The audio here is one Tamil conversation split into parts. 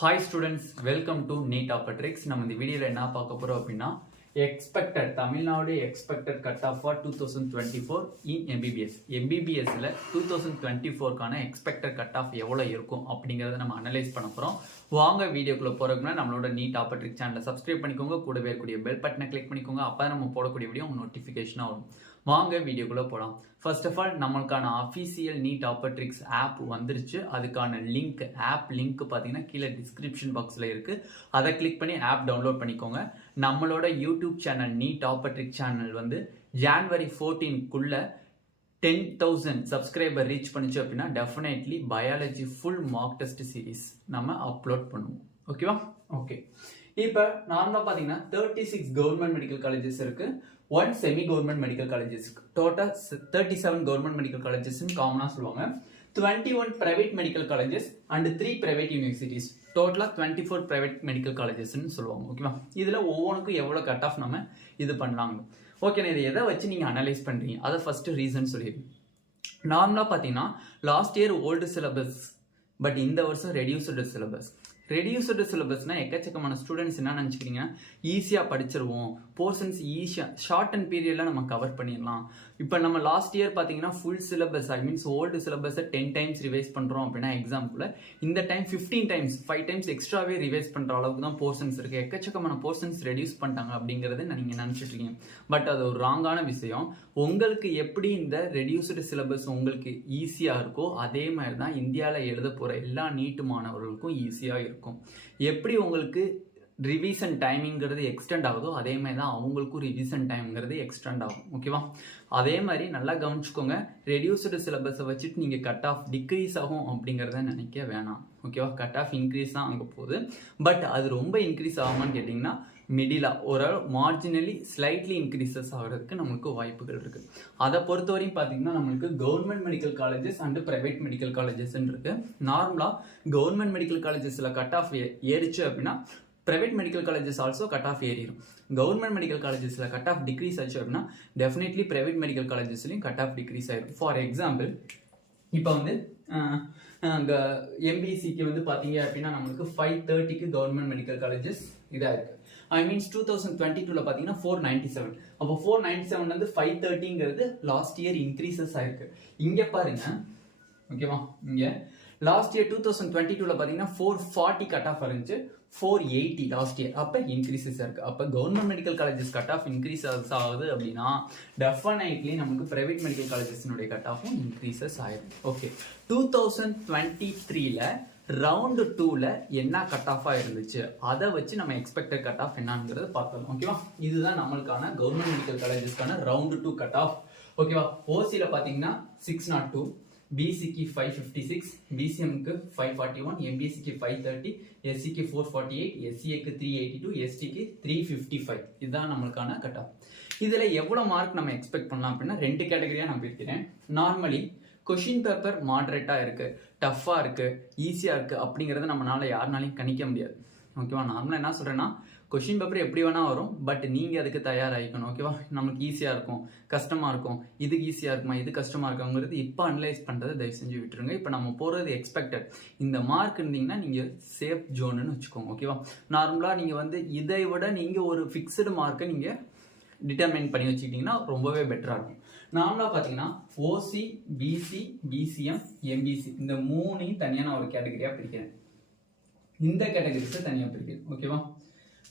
Hi students, welcome to NEET Optics. நம்ம இந்த வீடியோல என்ன பார்க்க போறோம் அப்படின்னா expected Tamil Nadu expected cut off for 2024 in MBBS. MBBSல 2024 கான expected cut off எவ்வளவு இருக்கும் அப்படிங்கறத நம்ம அனலைஸ் பண்ண போறோம். வாங்க வீடியோக்குள்ள போறதுக்கு முன்னாடி நம்மளோட NEET Optics சேனலை சப்ஸ்கிரைப் பண்ணிக்கோங்க, கூடவே இருக்கக்கூடிய பெல் பட்டனை கிளிக் பண்ணிக்கோங்க. அப்பதான் நம்ம போடக்கூடிய வீடியோ உங்களுக்கு நோட்டிஃபிகேஷனா வரும். வாங்க வீடியோக்குள்ள போலாம். ஃபர்ஸ்ட் ஆஃப் ஆல் நம்மளுக்கான அஃபிஷியல் NEET Optics ஆப் வந்துருச்சு. அதுக்கான லிங்க் ஆப் லிங்க் பார்த்தீங்கன்னா கீழே டிஸ்கிரிப்ஷன் பாக்ஸில் இருக்கு. அதை கிளிக் பண்ணி ஆப் டவுன்லோட் பண்ணிக்கோங்க. நம்மளோட YouTube channel NEET Optics channel வந்து ஜான்வரி 14க்குள்ள 10,000 சப்ஸ்கிரைபர் ரீச் பண்ணிச்சு அப்படின்னா definitely biology full mark test series நம்ம அப்லோட் பண்ணுவோம். ஓகேவா? ஓகே. இப்போ நார்மலாக பார்த்தீங்கன்னா 36 கவர்மெண்ட் மெடிக்கல் காலேஜஸ் இருக்கு, 1 செமி கவர்மெண்ட் மெடிக்கல் காலேஜஸ் இருக்கு. டோட்டல் 37 கவர்மெண்ட் மெடிக்கல் காலேஜஸ் காமனாக சொல்லுவாங்க. 21 private medical colleges and 3 private universities. டோட்டலாக 24 பிரைவேட் மெடிக்கல் காலேஜஸ்ன்னு சொல்லுவாங்க. ஓகேவா? இதில் ஒவ்வொன்றுக்கும் எவ்வளோ கட் ஆஃப் நம்ம இது பண்ணலாங்க. ஓகே, இதை எதை வச்சு நீங்கள் அனலைஸ் பண்ணுறீங்க அதை ஃபர்ஸ்ட் ரீசன் சொல்லிடுங்க. நார்மலாக பார்த்தீங்கன்னா last year old syllabus, but இந்த வருஷம் ரெடியூஸ்டு சிலபஸ். ரெடியூஸ்டு சிலபஸ்னா எக்கச்சக்கமான ஸ்டூடெண்ட்ஸ் என்ன நினச்சிக்கிறீங்க, ஈஸியாக படிச்சிருவோம், போர்ஷன்ஸ் ஈஸியாக ஷார்ட் அண்ட் பீரியடில் நம்ம கவர் பண்ணிடலாம். இப்போ நம்ம லாஸ்ட் இயர் பார்த்தீங்கன்னா full syllabus, I means old சிலபஸை 10 டைம்ஸ் ரிவைஸ் பண்ணுறோம் அப்படின்னா எக்ஸாம்பிள் இந்த டைம் 15 டைம்ஸ் 5 டைம்ஸ் எக்ஸ்ட்ராவே ரிவைஸ் பண்ணுற அளவுக்கு தான் போர்ஷன்ஸ் இருக்குது. எக்கச்சக்கமான போர்ஷன்ஸ் ரெடியூஸ் பண்ணிட்டாங்க அப்படிங்கிறது நீங்கள் நினச்சிட்டு இருக்கீங்க. பட் அது ஒரு ராங்கான விஷயம். உங்களுக்கு எப்படி இந்த ரெடியூஸ்டு சிலபஸ் உங்களுக்கு ஈஸியாக இருக்கோ அதே மாதிரி தான் இந்தியாவில் எழுத போகிற எல்லா நீட் மாணவர்களுக்கும் ஈஸியாக இருக்கும். எப்படி உங்களுக்கு ரிவிஷன் டைமிங்கிறது எக்ஸ்டெண்ட் ஆகுதோ அதே மாதிரி தான் அவங்களுக்கும் ரிவிஷன் டைம்ங்கிறது எக்ஸ்டெண்ட் ஆகும். ஓகேவா? அதே மாதிரி நல்லா கவனிச்சுக்கோங்க. ரெடியூஸ்டு சிலபஸை வச்சுட்டு நீங்கள் கட் ஆஃப் டிக்ரீஸ் ஆகும் அப்படிங்கிறத நினைக்க வேணாம். ஓகேவா? கட் ஆஃப் இன்க்ரீஸ் தான் ஆக போகுது. பட் அது ரொம்ப இன்க்ரீஸ் ஆகுமான்னு கேட்டிங்கன்னா மிடிலாக ஒரு மார்ஜினலி ஸ்லைட்லி இன்க்ரீசஸ் ஆகிறதுக்கு நம்மளுக்கு வாய்ப்புகள் இருக்குது. அதை பொறுத்தவரையும் பார்த்தீங்கன்னா நம்மளுக்கு government medical colleges and private medical காலேஜஸ்ன்னு இருக்குது. நார்மலாக கவர்மெண்ட் மெடிக்கல் காலேஜஸில் கட் ஆஃப் ஏறிச்சு அப்படின்னா private medical colleges also cut off ஏறிடும். கவர்மெண்ட் மெடிக்கல் காலேஜஸில் கட் ஆஃப் டிக்ரீஸ் ஆச்சு அப்படின்னா டெஃபினெட்லி ப்ரைவேட் மெடிக்கல் காலேஜஸ்லையும் கட் ஆஃப் டிக்ரீஸ் ஆயிடும். ஃபார் எக்ஸாம்பிள் இப்போ வந்து எம்பிசிக்கு வந்து பார்த்தீங்க அப்படின்னா நம்மளுக்கு 530க்கு கவர்மெண்ட் மெடிக்கல் காலேஜஸ் இதாக இருக்குது. ஐ மீன்ஸ் 2022 பார்த்தீங்கன்னா 497. அப்போ 497 530ங்கிறது லாஸ்ட் இயர் இன்க்ரீசஸ் ஆயிருக்கு. இங்கே பாருங்க, ஓகேவா? இங்கே லாஸ்ட் இயர் 2022 பார்த்தீங்கன்னா 440 கட் ஆஃப் இருந்துச்சு, 480 லாஸ்ட் இயர். அப்போ இன்க்ரீசஸ் இருக்கு. அப்போ government medical colleges cut off increases ஆகுது அப்படின்னா டெஃபினெட்லி நமக்கு பிரைவேட் மெடிக்கல் காலேஜஸ்னுடைய கட் ஆஃபும் இன்க்ரீசஸ் ஆயிடும். ஓகே, 2023ல ரவுண்டு 2ல என்ன கட் ஆஃபா இருந்துச்சு அதை வச்சு நம்ம எக்ஸ்பெக்டட் கட் ஆஃப் என்னங்கிறது பார்க்கலாம். ஓகேவா? இதுதான் நம்மளுக்கான கவர்மெண்ட் மெடிக்கல் காலேஜஸ்க்கான ரவுண்டு 2 கட் ஆஃப். ஓகேவா? ஓசியில் பார்த்தீங்கன்னா 602, பிசிக்கு 556, பிசிஎம்க்கு 541, எம்பிசிக்கு 530, எஸ்சிக்கு 448, எஸ்சிஏக்கு 382, எஸ்டிக்கு 355. இதுதான் நம்மளுக்கான கட் ஆஃப். இதில் எவ்வளோ மார்க் நம்ம எக்ஸ்பெக்ட் பண்ணலாம் அப்படின்னா 2 கேட்டகரியாக நான் பிரிக்கிறேன். நார்மலி கொஷின் பேப்பர் மாடரேட்டாக இருக்குது, டஃப்பாக இருக்குது, ஈஸியாக இருக்குது அப்படிங்கிறத நம்மளால யாருனாலையும் கணிக்க முடியாது. ஓகேவா? நார்மலாக என்ன சொல்கிறேன்னா கொஷின் பேப்பர் எப்படி வேணால் வரும், பட் நீங்கள் அதுக்கு தயாராகிக்கணும். ஓகேவா? நமக்கு ஈஸியாக இருக்கும், கஷ்டமாக இருக்கும், இது ஈஸியாக இருக்குமா, இது கஷ்டமாக இருக்குங்கிறது இப்போ அனலைஸ் பண்ணுறதை தயவு செஞ்சு விட்டுருங்க. இப்போ நம்ம போகிறது எக்ஸ்பெக்டட். இந்த மார்க் இருந்தீங்கன்னா நீங்கள் சேஃப் ஜோனுன்னு வச்சுக்கோங்க. ஓகேவா? நார்மலாக நீங்கள் வந்து இதை விட நீங்கள் ஒரு ஃபிக்ஸ்டு மார்க்கை நீங்கள் டிட்டர்மைன் பண்ணி வச்சுக்கிட்டிங்கன்னா ரொம்பவே பெட்டராக இருக்கும். நார்மலாக பார்த்தீங்கன்னா ஓசி, பிசி, பிசிஎம், எம்பிசி இந்த மூணையும் தனியாக நான் ஒரு கேட்டகரியாக பிரிக்கிறேன். இந்த கேட்டகரிஸை தனியாக பிரிக்கிறேன். ஓகேவா?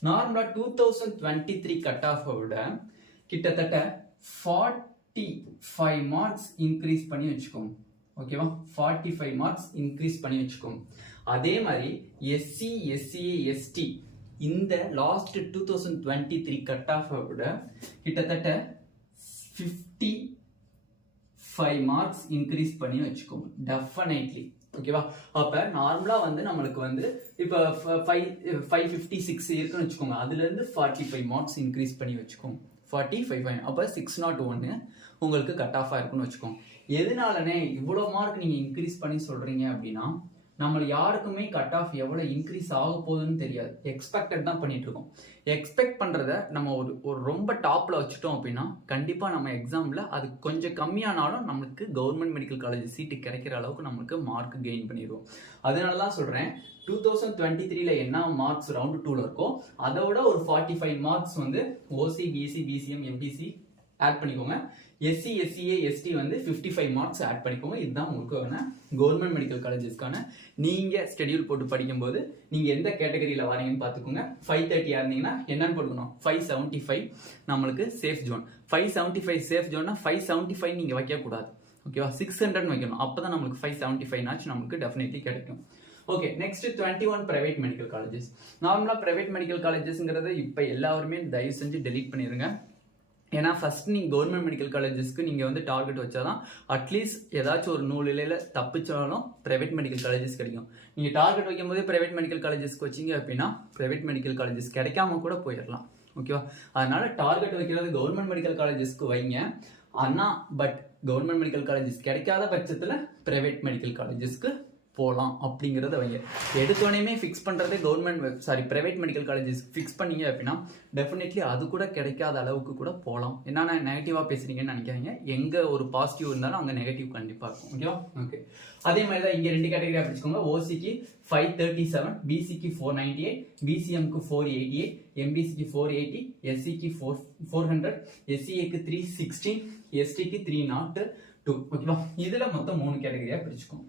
நார்மலாக 2023 கட் ஆஃபை விட கிட்டத்தட்ட 45 மார்க்ஸ் இன்க்ரீஸ் பண்ணி வச்சுக்கோங்க. ஓகேவா? 45 மார்க்ஸ் இன்க்ரீஸ் பண்ணி வச்சுக்கோங்க. அதே மாதிரி எஸ்சி, எஸ்சிஏ, எஸ்டி இந்த லாஸ்ட் 2023 கட் ஆஃபை விட கிட்டத்தட்ட 55 மார்க்ஸ் இன்க்ரீஸ் பண்ணி வச்சுக்கோங்க டெஃபினெட்லி. ஓகேவா? அப்போ நார்மலாக வந்து நம்மளுக்கு வந்து இப்போ 556 இருக்குன்னு வச்சுக்கோங்க, அதுலேருந்து 45 மார்க்ஸ் இன்க்ரீஸ் பண்ணி வச்சுக்கோங்க. 45 அப்போ 601 உங்களுக்கு கட் ஆஃபாக இருக்குன்னு வச்சுக்கோங்க. எதனாலனே இவ்வளோ மார்க் நீங்கள் இன்க்ரீஸ் பண்ணி சொல்கிறீங்க அப்படின்னா நம்ம யாருக்குமே கட் ஆஃப் எவ்வளவு இன்க்ரீஸ் ஆக போகுதுன்னு தெரியாது, எக்ஸ்பெக்டட் தான் பண்ணிட்டு இருக்கோம். எக்ஸ்பெக்ட் பண்றத நம்ம ஒரு ரொம்ப டாப்ல வச்சுட்டோம் அப்படின்னா கண்டிப்பா நம்ம எக்ஸாம்ல அது கொஞ்சம் கம்மியானாலும் நமக்கு கவர்மெண்ட் மெடிக்கல் காலேஜ் சீட்டு கிடைக்கிற அளவுக்கு நம்மளுக்கு மார்க் கெயின் பண்ணிடுவோம். அதனால தான் சொல்றேன் 2023ல என்ன மார்க்ஸ் ரவுண்ட் 2ல இருக்கோ அதை விட ஒரு 45 மார்க்ஸ் வந்து ஓசி, பிசி, பிசிஎம், எம்பிசி ஆட் பண்ணிக்கோங்க. எஸ்சி, எஸ்சிஏ, எஸ்டி வந்து 55 மார்க்ஸ் ஆட் பண்ணிக்கோங்க. இதுதான் உங்களுக்கு கவர்மெண்ட் மெடிக்கல் காலேஜஸ்க்கான நீங்க ஸ்கெடியூல் போட்டு படிக்கும்போது நீங்க எந்த கேட்டகரியில வரீங்கன்னு பாத்துக்கோங்க. 530 இருந்தீங்கன்னா என்னன்னு போட்டுக்கணும், 575 நம்மளுக்கு சேஃப் ஜோன். 575 சேஃப் ஜோன்னா 575 நீங்க வைக்க கூடாது, ஓகேவா? 600 வைக்கணும். அப்பதான் நம்மளுக்கு 575 நமக்கு டெஃபினெட்லி கிடைக்கும். Okay, next 21 private medical colleges. நார்மலா பிரைவேட் மெடிக்கல் காலேஜஸ்ங்கிறத இப்ப எல்லாருமே தயவு செஞ்சு டெலீட் பண்ணிருங்க. ஏன்னா ஃபர்ஸ்ட் நீங்க கவர்மெண்ட் மெடிக்கல் காலேஜஸ்க்கு நீங்க வந்து டார்கெட் வச்சாதான் அட்லீஸ்ட் ஏதாச்சும் ஒரு நூலிலையில தப்பிச்சாலும் பிரைவேட் மெடிக்கல் காலேஜஸ் கிடைக்கும். நீங்க டார்கெட் வைக்கும் போது பிரைவேட் மெடிக்கல் காலேஜஸ்க்கு வச்சீங்க அப்படின்னா பிரைவேட் மெடிக்கல் காலேஜஸ் கிடைக்காம கூட போயிடலாம், ஓகேவா? அதனால டார்கெட் வைக்கிறது கவர்மெண்ட் மெடிக்கல் காலேஜஸ்க்கு வைங்க. ஆனா பட் கவர்மெண்ட் மெடிக்கல் காலேஜஸ் கிடைக்காத பட்சத்துல பிரைவேட் மெடிக்கல் காலேஜஸ்க்கு போகலாம் அப்படிங்கிறத வைங்க. எடுத்தோடனே ஃபிக்ஸ் பண்ணுறதே பிரைவேட் மெடிக்கல் காலேஜஸ் ஃபிக்ஸ் பண்ணீங்க அப்படின்னா டெஃபினெட்லி அது கூட கிடைக்காத அளவுக்கு கூட போகலாம். என்னன்னா நெகட்டிவாக பேசுறீங்கன்னு நினைக்காதீங்க, எங்கே ஒரு பாசிட்டிவ் இருந்தாலும் அங்கே நெகட்டிவ் கண்டிப்பாக இருக்கும், ஓகேவா? ஓகே, அதே மாதிரி தான் இங்கே 2 கேட்டகரியாக பிடிச்சிக்கோங்க. ஓசிக்கு 537, பிசிக்கு 498, பிசிஎம்க்கு 488, எம்பிசிக்கு 480, எஸ்சிக்கு 400, எஸ்சிஏக்கு 316, எஸ்டிக்கு 302, ஓகேவா? இதில் மொத்தம் 3 கேட்டகரியாக பிரிச்சுக்கோங்க,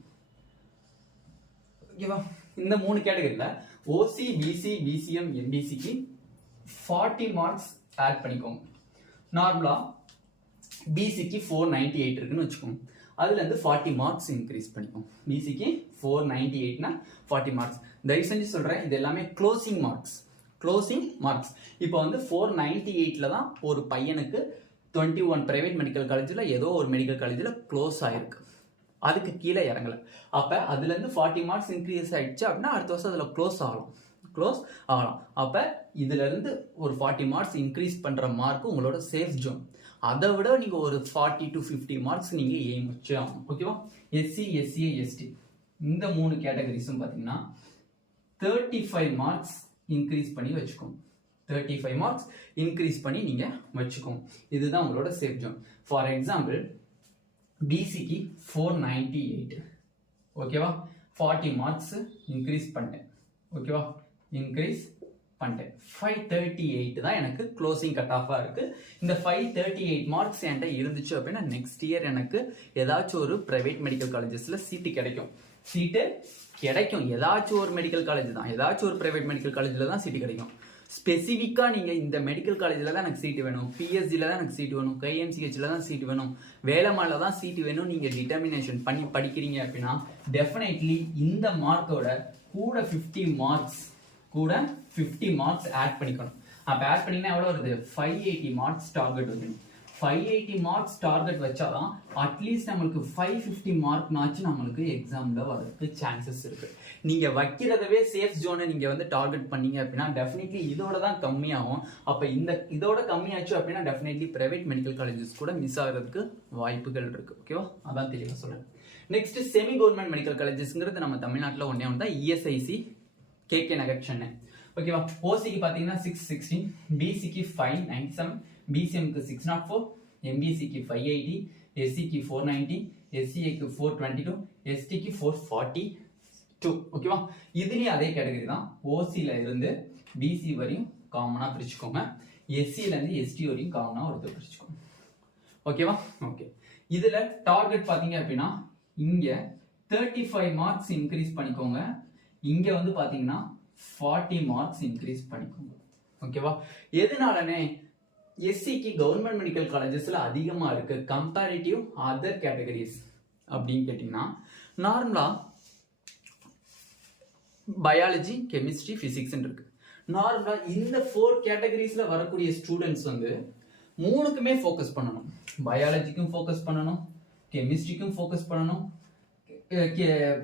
ஓகேவா? இந்த 3 கேட்டகரியில ஓசி, பிசி, பிசிஎம், எம்பிசிக்கு 40 மார்க்ஸ் ஆட் பண்ணிக்கோங்க. நார்மலா பிசிக்கு 498 இருக்குன்னு வச்சுக்கோங்க, அதுல இருந்து 40 மார்க்ஸ் இன்க்ரீஸ் பண்ணிக்கோங்க. பிசிக்கு 498னா 40 மார்க்ஸ். தயவு செஞ்சு சொல்றேன், இது எல்லாமே க்ளோசிங் மார்க்ஸ். இப்போ வந்து 498ல தான் ஒரு பையனுக்கு 21 பிரைவேட் மெடிக்கல் காலேஜ்ல ஏதோ ஒரு மெடிக்கல் காலேஜ்ல க்ளோஸ் ஆயிருக்கு, அதுக்கு கீழே இறங்கல. அப்ப அதுல இருந்து 40 மார்க்ஸ் இன்க்ரீஸ் ஆயிடுச்சு அப்படின்னா அடுத்த வருஷம் அதுல க்ளோஸ் ஆகலாம். அப்ப இதுல இருந்து ஒரு 40 மார்க்ஸ் இன்க்ரீஸ் பண்ற மார்க் உங்களோட சேஃப் ஜோன். அதை விட நீங்க ஒரு 40 to 50 மார்க்ஸ் நீங்க எய்ம் வச்சு ஆகணும், ஓகேவா? எஸ்சி, எஸ்சிஏ, எஸ்டி இந்த 3 கேட்டகரிஸும் பாத்தீங்கன்னா 35 மார்க்ஸ் இன்க்ரீஸ் பண்ணி வச்சுக்கோங்க. 35 மார்க்ஸ் இன்க்ரீஸ் பண்ணி நீங்க வச்சுக்கோங்க. இதுதான் உங்களோட சேஃப் ஜோன். ஃபார் எக்ஸாம்பிள் பிசிக்கு 498, ஓகேவா? 40 மார்க்ஸ் இன்க்ரீஸ் பண்ணிட்டேன், ஓகேவா? 538 தான் எனக்கு க்ளோசிங் கட் ஆஃபா இருக்கு. இந்த 538 மார்க்ஸ் என்கிட்ட இருந்துச்சு அப்படின்னா நெக்ஸ்ட் இயர் எனக்கு ஏதாச்சும் ஒரு பிரைவேட் மெடிக்கல் காலேஜஸ்ல சீட்டு கிடைக்கும். ஏதாச்சும் ஒரு மெடிக்கல் காலேஜ் தான், ஏதாச்சும் ஒரு பிரைவேட் மெடிக்கல் காலேஜ்ல தான் சீட்டு கிடைக்கும். ஸ்பெசிஃபிக்கா நீங்க இந்த மெடிக்கல் காலேஜ்ல தான் எனக்கு சீட்டு வேணும், பிஎஸ்ஜில தான் எனக்கு சீட்டு வேணும், கைஎம்சிஹெச்ல தான் சீட்டு வேணும், வேலம்மால தான் சீட்டு வேணும், நீங்க டிட்டர்மினேஷன் பண்ணி படிக்கிறீங்க அப்படின்னா டெஃபினெட்லி இந்த மார்க்கோட கூட 50 மார்க்ஸ் ஆட் பண்ணிக்கணும். அப்ப ஆட் பண்ணீங்கன்னா எவ்வளவு வருது? 580 மார்க்ஸ் டார்கெட் வைக்கணும். 580 மார்க்ஸ் டார்கெட் வச்சாதான் அட்லீஸ்ட் நம்மளுக்கு 550 மார்க்னாச்சு நம்மளுக்கு எக்ஸாம்ல வரதுக்கு சான்சஸ் இருக்கு. நீங்க வைக்கிறதவே சேஃப் ஜோனை நீங்க வந்து டார்கெட் பண்ணீங்க அப்படின்னா டெஃபினெட்லி இதோட தான் கம்மியாகும். அப்ப இதோட கம்மியாச்சு அப்படின்னா டெஃபினெட்லி பிரைவேட் மெடிக்கல் காலேஜஸ் கூட மிஸ் ஆகிறதுக்கு வாய்ப்புகள் இருக்கு, ஓகேவா? அதான் தெளிவா சொல்றேன். நெக்ஸ்ட் செமி கவர்மெண்ட் மெடிக்கல் காலேஜஸ்ங்கிறது நம்ம தமிழ்நாட்டில் ஒன்னே ஒன்று தான், இஎஸ்ஐசி, கேகே நகர், சென்னை, ஓகேவா? ஓசிக்கு பாத்தீங்கன்னா 616, பிசிக்கு 597, பிசிஎம்க்கு 604, எம்பிசிக்கு 580, எஸ்சிக்கு 490, எஸ்சிஏக்கு 422, எஸ்டிக்கு 442, ஓகேவா? இதுலயும் அதே கேட்டகரி தான். ஓசில இருந்து பிசி வரையும் காமனா பிரிச்சுக்கோங்க, எஸ்சில இருந்து எஸ்டி வரையும் காமனா ஒருத்தர் பிரிச்சுக்கோங்க, ஓகேவா? ஓகே, இதுல டார்கெட் பாத்தீங்க அப்படின்னா இங்க 35 மார்க்ஸ் இன்க்ரீஸ் பண்ணிக்கோங்க, இங்க வந்து பாத்தீங்கன்னா 40 மார்க்ஸ் இன்க்ரீஸ் பண்ணிக்கோங்க, ஓகேவா? எதனாலனே எஸ்சிக்கு கவர்மெண்ட் மெடிக்கல் காலேஜஸ்ல அதிகமா இருக்கு கம்பேரிட்டிவ் அதர் கேட்டகரிஸ் அப்படின்னு கேட்டீங்கன்னா, நார்மலா பயாலஜி, கெமிஸ்ட்ரி, பிசிக்ஸ் இருக்கு. நார்மலா இந்த 4 கேட்டகரிஸ்ல வரக்கூடிய ஸ்டூடெண்ட்ஸ் வந்து 3க்குமே ஃபோக்கஸ் பண்ணணும். பயாலஜிக்கும் ஃபோக்கஸ் பண்ணணும், கெமிஸ்ட்ரிக்கும் ஃபோக்கஸ் பண்ணணும்,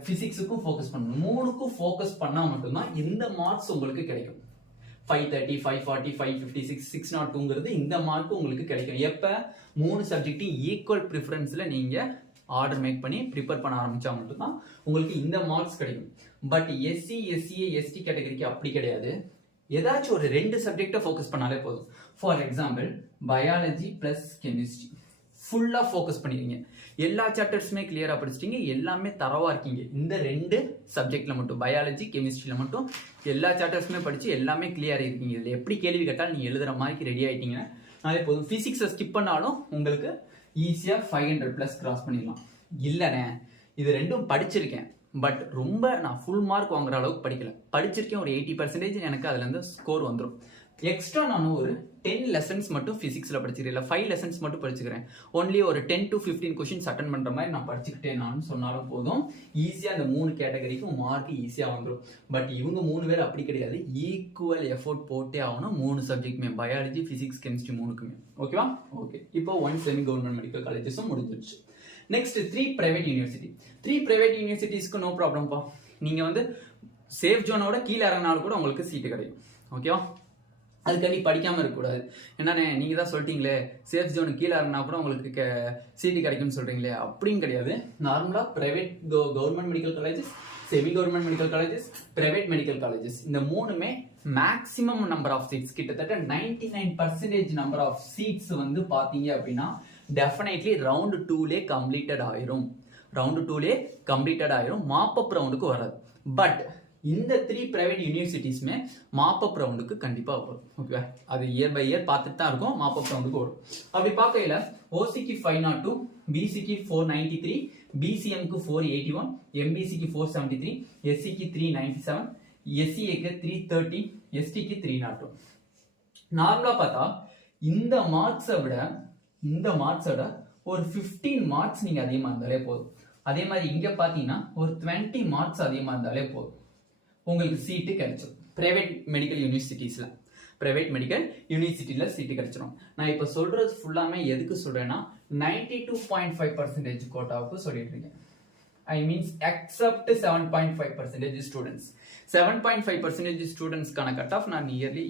பிசிக்ஸுக்கும் ஃபோக்கஸ் பண்ணணும். 3க்கும் ஃபோக்கஸ் பண்ணா மட்டும்தான் இந்த மார்க்ஸ் உங்களுக்கு கிடைக்கும். 530, 540, 556, 602ங்கிறது இந்த மார்க் உங்களுக்கு கிடைக்கும். எப்ப 3 சப்ஜெக்ட்டும் ஈக்குவல் ப்ரிஃபரன்ஸ்ல நீங்க ஆர்டர் மேக் பண்ணி ப்ரிப்பேர் பண்ண ஆரம்பிச்சா மட்டும்தான் உங்களுக்கு இந்த மார்க்ஸ் கிடைக்கும். பட் எஸ்சி எஸ்சிஏ எஸ்டி கேட்டகரிக்கு அப்படி கிடையாது. ஏதாச்சும் ஒரு 2 சப்ஜெக்டை ஃபோக்கஸ் பண்ணாலே போதும். For example biology plus chemistry ஃபுல்லாக ஃபோக்கஸ் பண்ணிடுங்க. எல்லா சாப்டர்ஸுமே கிளியராக படிச்சிட்டீங்க, எல்லாமே தரவாக இருக்கீங்க. இந்த 2 சப்ஜெக்டில் மட்டும் பயாலஜி கெமிஸ்ட்ரியில் மட்டும் எல்லா சாப்டர்ஸுமே படித்து எல்லாமே கிளியராக இருக்கீங்க. இதில் எப்படி கேள்வி கேட்டாலும் நீங்கள் எழுதுகிற மாதிரி ரெடி ஆகிட்டீங்கன்னா அதே போதும். ஃபிசிக்ஸை ஸ்கிப் பண்ணாலும் உங்களுக்கு ஈஸியாக 500+ கிராஸ் பண்ணிடலாம். இல்லைண்ணே இது 2ம் படிச்சிருக்கேன், பட் ரொம்ப நான் ஃபுல் மார்க் வாங்குற அளவுக்கு படிக்கல, படிச்சிருக்கேன், ஒரு 80% எனக்கு அதுலேருந்து ஸ்கோர் வந்துடும். எக்ஸ்ட்ரா நான் ஒரு 10 லெசன்ஸ் மட்டும் ஃபிசிக்ஸில் படிச்சுக்கிறேன், இல்லை 5 லெசன்ஸ் மட்டும் படிச்சுக்கிறேன், ஒன்லி ஒரு 10 to 15 கொஷின்ஸ் அட்டன் பண்ணுற மாதிரி நான் படிச்சுக்கிட்டேன் நான் சொன்னாலும் போதும், ஈஸியாக அந்த 3 கேட்டகரிக்கும் மார்க் ஈஸியாக வந்துடும். பட் இவங்க 3 பேர் அப்படி கிடையாது, ஈக்குவல் எஃபோர்ட் போட்டே ஆகணும் 3 சப்ஜெக்ட்டுமே, பயாலஜி ஃபிசிக்ஸ் கெமிஸ்ட்ரி 3க்குமே. ஓகேவா? ஓகே, இப்போ 1 செமி கவர்மெண்ட் மெடிக்கல் காலேஜஸும் முடிஞ்சிருச்சு. Next 3 private university. 3 பிரைவேட் யூனிவர்சிட்டிஸ்க்கு நோ ப்ராப்ளம்ப்பா. நீங்கள் வந்து சேஃப் ஜோனோட கீழே இறங்கினாலும் கூட உங்களுக்கு சீட்டு கிடைக்கும். ஓகேவா? அதுக்காண்டி படிக்காமல் இருக்கக்கூடாது. என்னண்ணே நீங்கள் தான் சொல்லிட்டீங்களே சேஃப் ஜோனுக்கு கீழே இருந்தா கூட உங்களுக்கு சீட்டு கிடைக்கும்னு சொல்கிறீங்களே, அப்படின்னு கிடையாது. நார்மலாக private government medical colleges, semi government medical colleges, private medical colleges, இந்த 3மே மேக்ஸிமம் நம்பர் ஆஃப் சீட்ஸ், கிட்டத்தட்ட 99% நம்பர் ஆஃப் சீட்ஸ் வந்து பார்த்தீங்க அப்படின்னா டெஃபினெட்லி ரவுண்டு 2லே கம்ப்ளீட்டட் ஆயிரும். ரவுண்டு 2லே கம்ப்ளீட்டட் ஆயிரும், மாப்பப் ரவுண்டுக்கு வராது. பட் இந்த 3 பிரைவேட் யூனிவர்சிட்டிஸ்மே மாப்பப் ரவுண்டுக்கு கண்டிப்பாக வரும். ஓகே, அது இயர் பை இயர் பார்த்துட்டு தான் இருக்கும், மாப்பப் ரவுண்டுக்கு வரும். அப்படி பார்க்கையில ஓசிக்கு 502, பிசிக்கு 493, பிசிஎம்க்கு 481, எம்பிசிக்கு 473, எஸ்சிக்கு 397, எஸ்சிஏக்கு 330, எஸ்டிக்கு 302. நார்மலாக பார்த்தா இந்த மார்க்ஸை விட ஒரு 15 மார்க்ஸ் நீங்கள் அதிகமாக இருந்தாலே போதும். அதே மாதிரி இங்கே பார்த்தீங்கன்னா ஒரு 20 மார்க்ஸ் அதிகமாக இருந்தாலே போதும், உங்களுக்கு சீட்டு கிடைச்சிடும். பிரைவேட் மெடிக்கல் யூனிவர்சிட்டியில் சீட்டு கிடைச்சிடும். நான் இப்போ சொல்றது ஃபுல்லாமே எதுக்கு சொல்றேன்னா 92.5% கோட்டாவுக்கு சொல்லிட்டு இருக்கேன். I means except 7.5% students. 7.5% ஸ்டூடெண்ட்ஸ்க்கான கட் ஆஃப் நான் நியர்லி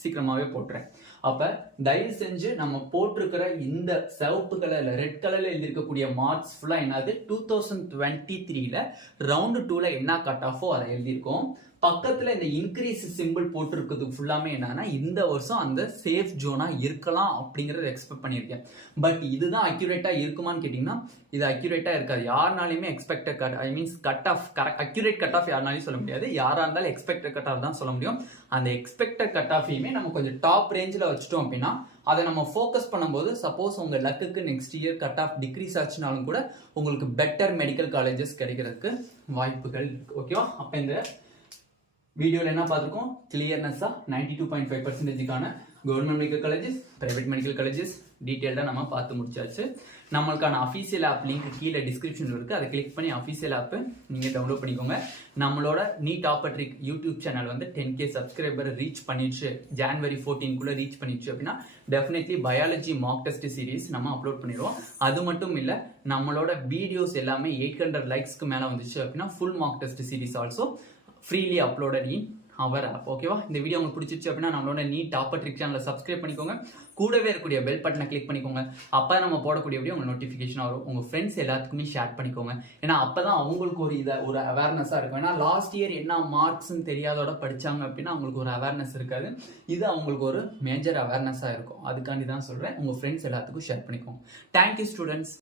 சீக்கிரமாவே போட்டுறேன். அப்ப தயவு செஞ்சு நம்ம போட்டிருக்கிற இந்த சிவப்பு கலர்ல ரெட் கலர்ல எழுதிருக்கக்கூடிய மார்க்ஸ் ஃபுல்லா என்னது 2023ல ரவுண்டு 2ல என்ன கட் ஆஃபோ அதை எழுதியிருக்கோம். பக்கத்துல இந்த இன்க்ரீஸ் சிம்பிள் போட்டிருக்கிறது ஃபுல்லாமே என்னன்னா இந்த வருஷம் அந்த சேஃப் ஜோனா இருக்கலாம் அப்படிங்கறத எக்ஸ்பெக்ட் பண்ணியிருக்கேன். பட் இதுதான் அக்யூரேட்டா இருக்குமான்னு கேட்டீங்கன்னா இது அக்யூரேட்டா இருக்காது. யாருனாலுமே expected cut I means cut off accurate cut off யாருனாலும் சொல்ல முடியாது. யாரா இருந்தாலும் எக்ஸ்பெக்டட் கட் ஆஃப் தான் சொல்ல முடியும். அந்த எக்ஸ்பெக்டட் கட் ஆஃபையுமே நம்ம கொஞ்சம் டாப் ரேஞ்சில் வச்சுட்டோம் அப்படின்னா அதை நம்ம ஃபோக்கஸ் பண்ணும்போது சப்போஸ் உங்க லக்குக்கு next year cut off decrease ஆச்சுனாலும் கூட உங்களுக்கு பெட்டர் மெடிக்கல் காலேஜஸ் கிடைக்கிறதுக்கு வாய்ப்புகள் இருக்கு. ஓகேவா? அப்ப இந்த வீடியோல என்ன பார்த்துருக்கோம், கிளியர்னஸா 92.5%க்கான government medical colleges, private medical colleges டீட்டெயில்டா நம்ம பார்த்து முடிச்சாச்சு. நம்மளுக்கான அஃபீஷியல் ஆப் லிங்க் கீழே டிஸ்கிரிப்ஷன்ல இருக்கு, அதை கிளிக் பண்ணி அஃபீஷியல் ஆப் நீங்க டவுன்லோட் பண்ணிக்கோங்க. நம்மளோட நீட் ஆப்பர்ட்ரிக் யூடியூப் சேனல் வந்து 10K சப்ஸ்கிரைபர் ரீச் பண்ணிடுச்சு, January 14 ரீச் பண்ணிடுச்சு அப்படின்னா definitely biology mark test series நம்ம அப்லோட் பண்ணிடுவோம். அது மட்டும் இல்ல நம்மளோட வீடியோஸ் எல்லாமே 800 லைக்ஸ்க்கு மேல வந்துச்சு அப்படின்னா full mark test series also freely uploaded in our app. ஓகேவா? இந்த வீடியோ உங்களுக்கு பிடிச்சிருச்சு அப்படின்னா நம்மளோட நீட் ஆப்பர்ட்ரிக் சேனலை சப்ஸ்கிரைப் பண்ணிக்கோங்க, கூடவே இருக்கக்கூடிய பெல் பட்டனை கிளிக் பண்ணிக்கோங்க. அப்போ நம்ம போடக்கூடிய வீடியோ உங்களுக்கு நோட்டிஃபிகேஷன் வரும். உங்க ஃப்ரெண்ட்ஸ் எல்லாத்துக்குமே ஷேர் பண்ணிக்கோங்க, ஏன்னா அப்பதான் அவங்களுக்கு ஒரு அவேர்னஸா இருக்கும். ஏன்னா லாஸ்ட் இயர் என்ன மார்க்ஸ்ன்னு தெரியாதோட படிச்சாங்க அப்படின்னா அவங்களுக்கு ஒரு அவேர்னஸ் இருக்காது. இது அவங்களுக்கு ஒரு மேஜர் அவேர்னஸா இருக்கும். அதுக்காண்டி தான் சொல்றேன், உங்க ஃப்ரெண்ட்ஸ் எல்லாத்துக்கும் ஷேர் பண்ணிக்கோங்க. Thank you students.